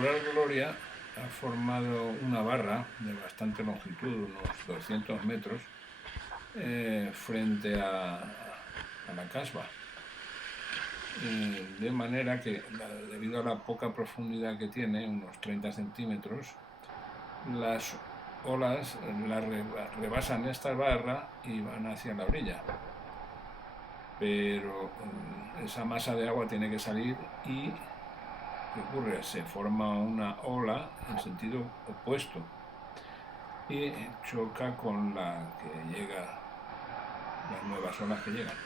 temporal Gloria ha formado una barra de bastante longitud, unos 200 metros, frente a la casba. De manera que, debido a la poca profundidad que tiene, unos 30 centímetros, las olas rebasan esta barra y van hacia la orilla. Pero esa masa de agua tiene que salir y ¿qué ocurre? Se forma una ola en sentido opuesto y choca con la que llega, las nuevas olas que llegan.